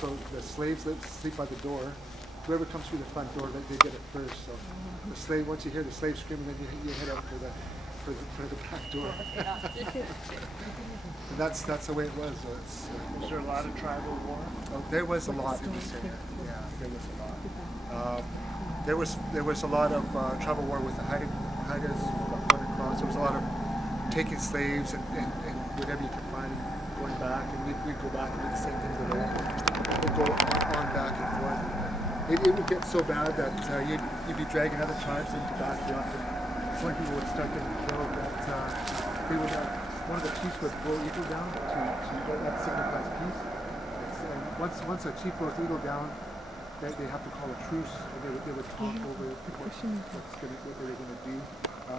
So the slaves sleep by the door. Whoever comes through the front door, they get it first. So the slave, once you hear the slave screaming, then you head out for the back door. And that's the way it was. So Was there a lot of tribal war? there was a lot in this area. Yeah, there was a lot. There was a lot of tribal war with the Haidas going across. There was a lot of taking slaves and whatever you could find and going back, and we'd go back and do the same thing to them. We'd go on back and forth. It would get so bad that you'd be dragging other tribes in to back you up, and some people would start getting killed. That they would one of the chiefs would blow eagle down that signifies peace. And once a chief blows eagle down, they have to call a truce, and they would talk over what they were going to do.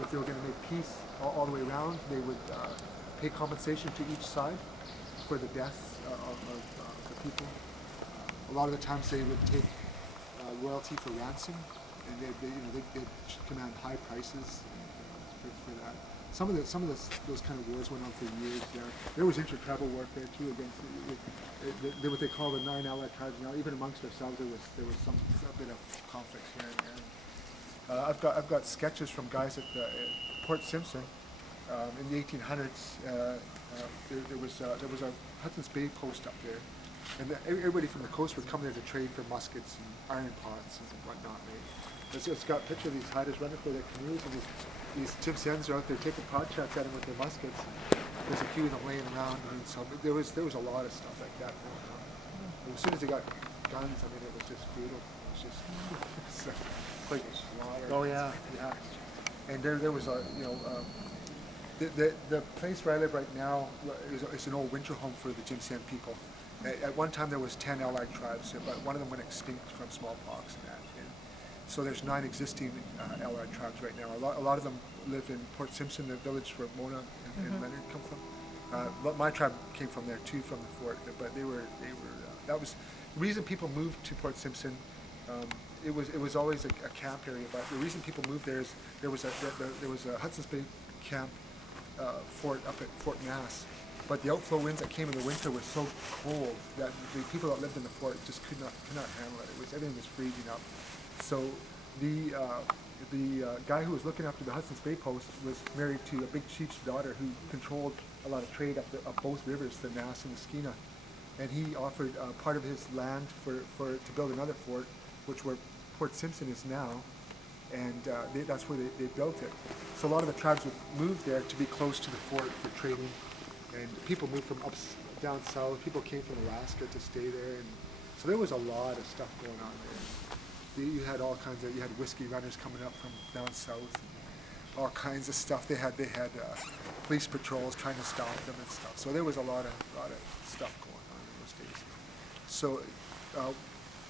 If they were going to make peace all the way around, they would pay compensation to each side for the deaths of the people. A lot of the times they would take royalty for ransom, and they command high prices for that. Some of those kind of wars went on for years. There was inter-tribal warfare too against what they call the 9 allied tribes. Now, even amongst ourselves, there was a bit of conflicts here and there. I've got sketches from guys at Port Simpson in the 1800s. There was a Hudson's Bay post up there, and everybody from the coast would come there to trade for muskets and iron pots and whatnot. It's got a picture of these hiders running for their canoes, and these Tsimshians are out there taking pot shots at them with their muskets. There's a few of them laying around, and so there was a lot of stuff like that going on. And as soon as they got guns, I mean, it was just brutal. It was just like slaughter. Oh yeah, yeah. And there was the place where I live right now is an old winter home for the Tsimshian people. At one time there was 10 allied tribes, but one of them went extinct from smallpox and that. So there's 9 existing allied tribes right now. A lot of them live in Port Simpson, the village where Mona and Leonard come from. My tribe came from there too, from the fort. But that was the reason people moved to Port Simpson. It was always a camp area, but the reason people moved there is there was a Hudson's Bay camp fort up at Fort Nass. But the outflow winds that came in the winter were so cold that the people that lived in the fort just could not handle it. Everything was freezing up. So the guy who was looking after the Hudson's Bay post was married to a big chief's daughter who controlled a lot of trade up both rivers, the Nass and the Skeena. And he offered part of his land to build another fort, which where Port Simpson is now, and that's where they built it. So a lot of the tribes would move there to be close to the fort for trading, and people moved from down south. People came from Alaska to stay there, and so there was a lot of stuff going on there. You had all kinds of, you had whiskey runners coming up from down south, all kinds of stuff. They had police patrols trying to stop them and stuff. So there was a lot of stuff going on in those days. So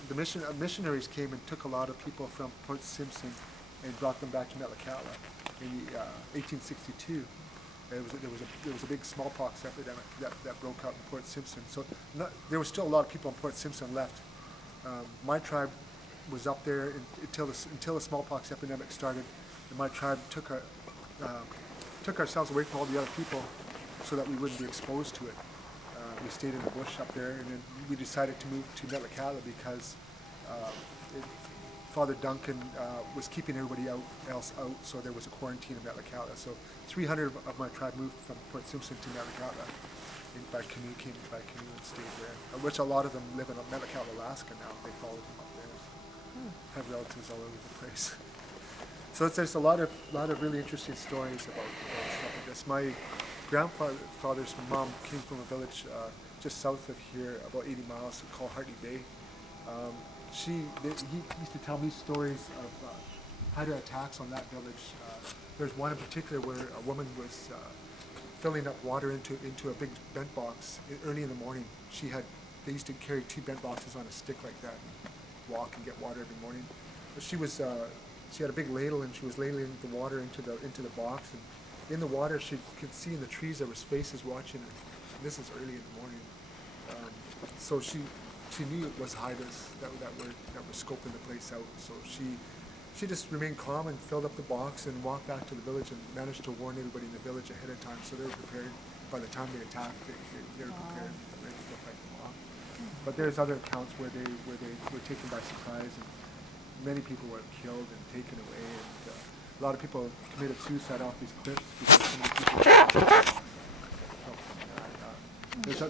the missionaries came and took a lot of people from Port Simpson and brought them back to Metlakatla in 1862. There was a big smallpox epidemic that broke out in Port Simpson. So there was still a lot of people in Port Simpson left. My tribe was up there until the smallpox epidemic started, and my tribe took ourselves away from all the other people so that we wouldn't be exposed to it. We stayed in the bush up there, and then we decided to move to Metlakatla because Father Duncan was keeping everybody else out, so there was a quarantine in Metlakatla. So 300 of my tribe moved from Port Simpson to Metlakatla came by canoe and stayed there, which a lot of them live in Metlakatla, Alaska now. They followed him up there. Have relatives all over the place. So there's a lot of really interesting stories about stuff like this. My grandfather's mom came from a village just south of here, about 80 miles, called Hartley Bay. He used to tell me stories of Haida attacks on that village. There's one in particular where a woman was filling up water into a big bent box early in the morning. They used to carry 2 bent boxes on a stick like that and walk and get water every morning. But she had a big ladle, and she was ladling the water into the box, and in the water she could see in the trees there was faces watching her. And this is early in the morning. So she knew it was Haidas that were scoping the place out. So she just remained calm and filled up the box and walked back to the village and managed to warn everybody in the village ahead of time, so they were prepared. By the time they attacked, they were prepared, ready to fight them off. But there's other accounts where they were taken by surprise, and many people were killed and taken away, and a lot of people committed suicide off these cliffs because so many people.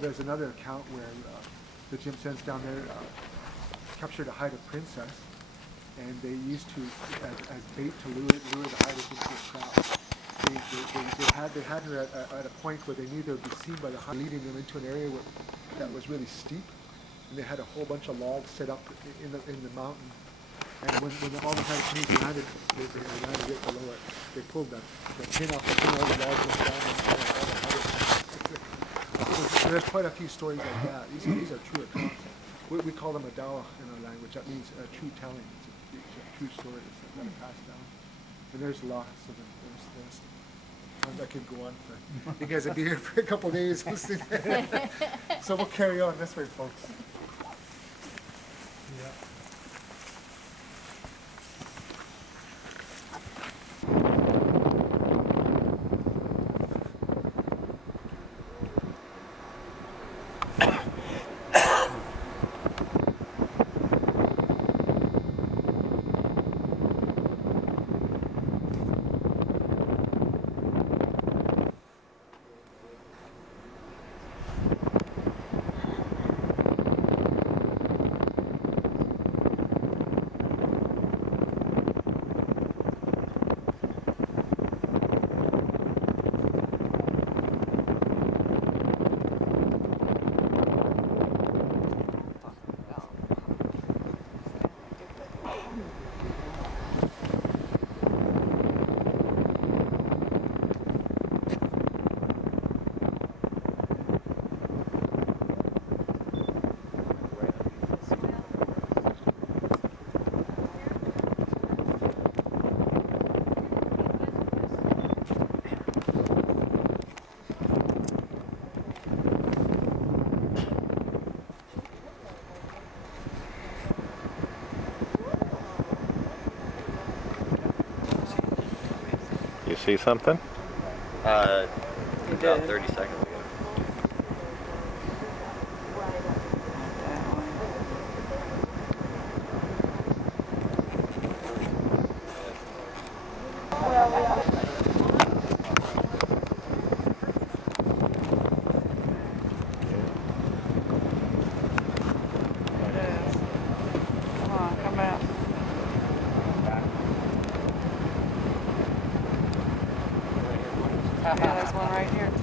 There's another account where the Jimsens down there captured a Haida princess, and they used to, as bait to lure the Haidas into a trap. They had her at a point where they knew they would be seen by the Haida, leading them into an area that was really steep, and they had a whole bunch of logs set up in the mountain. And when all the Haida canoes landed, they landed right below it. They pulled the pin off the pin, all the logs went down, and all the Haida. So there's quite a few stories like that. These are true accounts. We call them a dawa in our language. That means a true telling. It's a true story that are passed down. And there's lots of them. There's I could go on for. You guys would be here for a couple of days listening. So we'll carry on this way, folks. Yeah. You see something? About 30 seconds ago. Yeah, there's one right here too.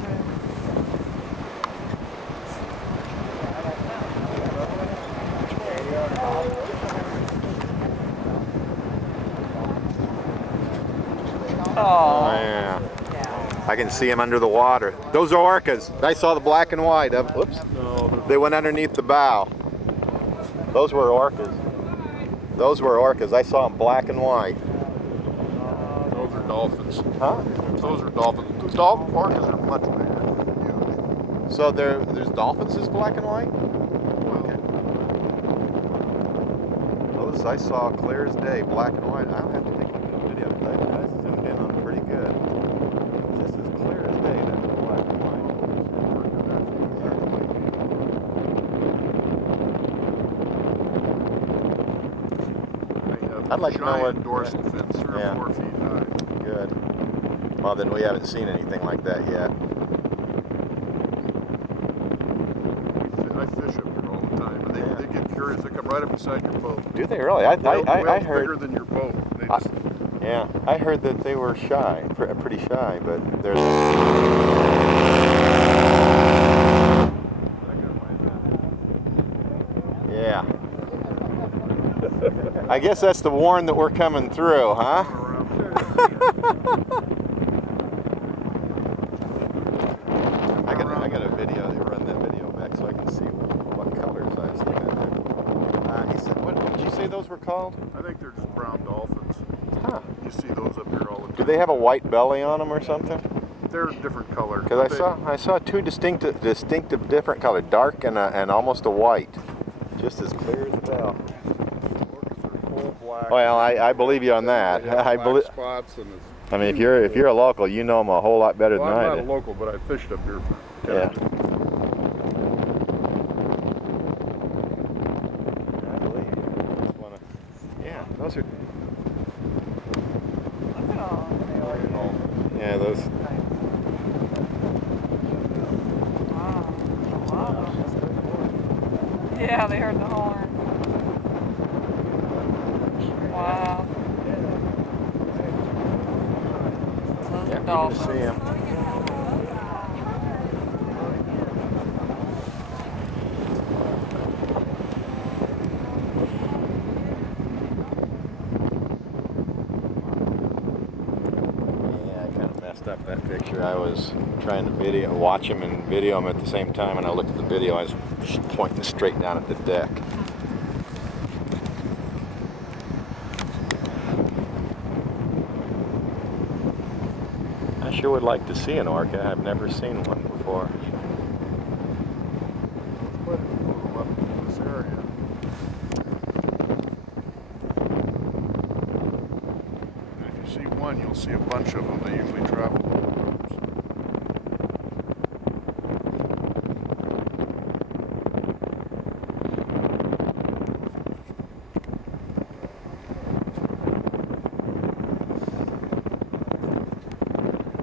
Oh, yeah. I can see them under the water. Those are orcas. I saw the black and white of. Whoops. They went underneath the bow. Those were orcas. Those were orcas. I saw them black and white. Those are dolphins. Huh? Those are dolphins. Dolphin orcas are much bigger. Huge. So there's dolphins that's black and white? Okay. Those I saw clear as day, black and white. I'll have to take a look at the video. I zoomed in on pretty good. Just as clear as day, they're black and white. I'd like to know what dorsal fins, 3 or 4 feet high. Good. Well, then we haven't seen anything like that yet. I fish up here all the time, and they get curious. They come right up beside your boat. Do they really? I Whales heard. bigger than your boat. They just, Yeah, I heard that they were shy, pretty shy, but there's. Yeah. I guess that's the warn that we're coming through, huh? I got a video. You run that video back so I can see what colors I was looking at. He said, what did you say those were called? I think they're just brown dolphins. Huh. You see those up here all the time. Do they have a white belly on them or something? They're a different color. Because I saw two distinctive different color, dark and almost a white, just as clear as a bell. Orcas are full black. Well, I believe you on that. They have I black believe. spots and it's, I mean, if you're a local, you know them a whole lot better well, than I'm I not a do. local, but I fished up here for 10 Yeah. years. Those are, Look at all. yeah, those. Wow. Wow. Yeah, they heard the horn. Wow. Those Yeah, are you can dolphins. see them. Yeah, I kind of messed up that picture. I was trying to watch them and video them at the same time, and I looked at the video. I was pointing straight down at the deck. I sure would like to see an orca. I've never seen one before. Quite a few of them up in this area. And if you see one, you'll see a bunch of them. They usually travel in groups.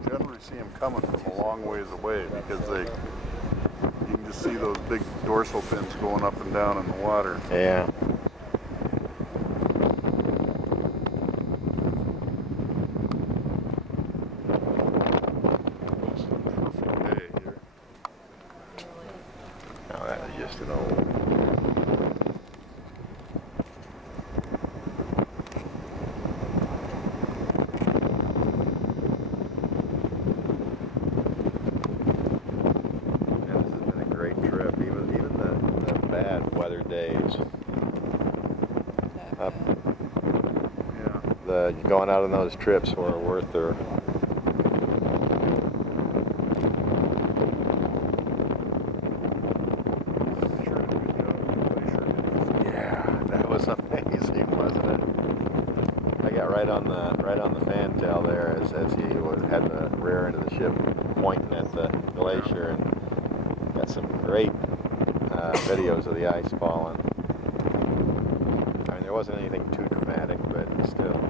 Generally see them coming from a long ways away because you can just see those big dorsal fins going up and down in the water. Yeah. It's a perfect day here. No, that was just an old. Yeah, this has been a great trip. Even the bad weather days. Up, Yeah. the going out on those trips were worth their. Sure did a good job. Everybody sure did. Yeah, that was amazing, wasn't it? I got right on the fantail there as he had the rear end of the ship pointing at the glacier, and got some great videos of the ice falling. I mean, there wasn't anything too dramatic, but still.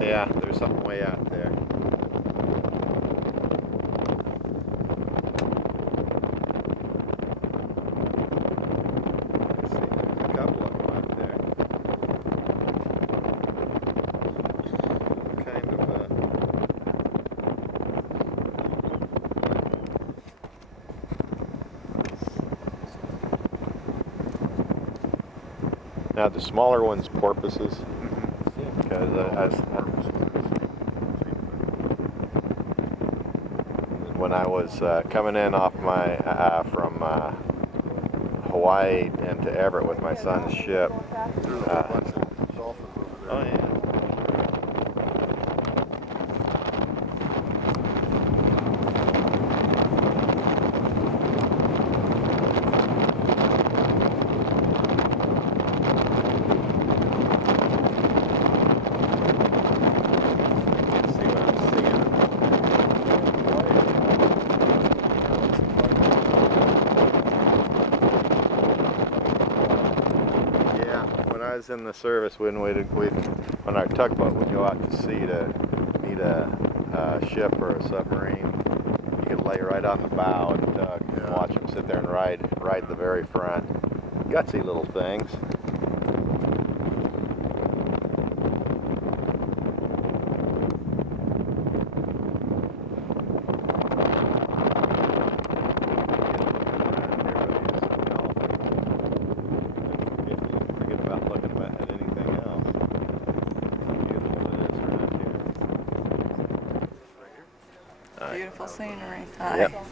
Yeah, there's something way out there. Let's see, there's a couple of them out there. Kind of now the smaller ones porpoises, because when I was coming in off my from Hawaii into Everett with my son's ship. There's a bunch of dolphins over there. Oh yeah. Let's see what I'm seeing. Yeah, when I was in the service, when our tugboat would go out to sea to meet a ship or a submarine, you could lay right on the bow and watch them sit there and ride the very front. Gutsy little things. Forget about looking at anything else. How beautiful it is around here. Beautiful scenery. Yep. Hi.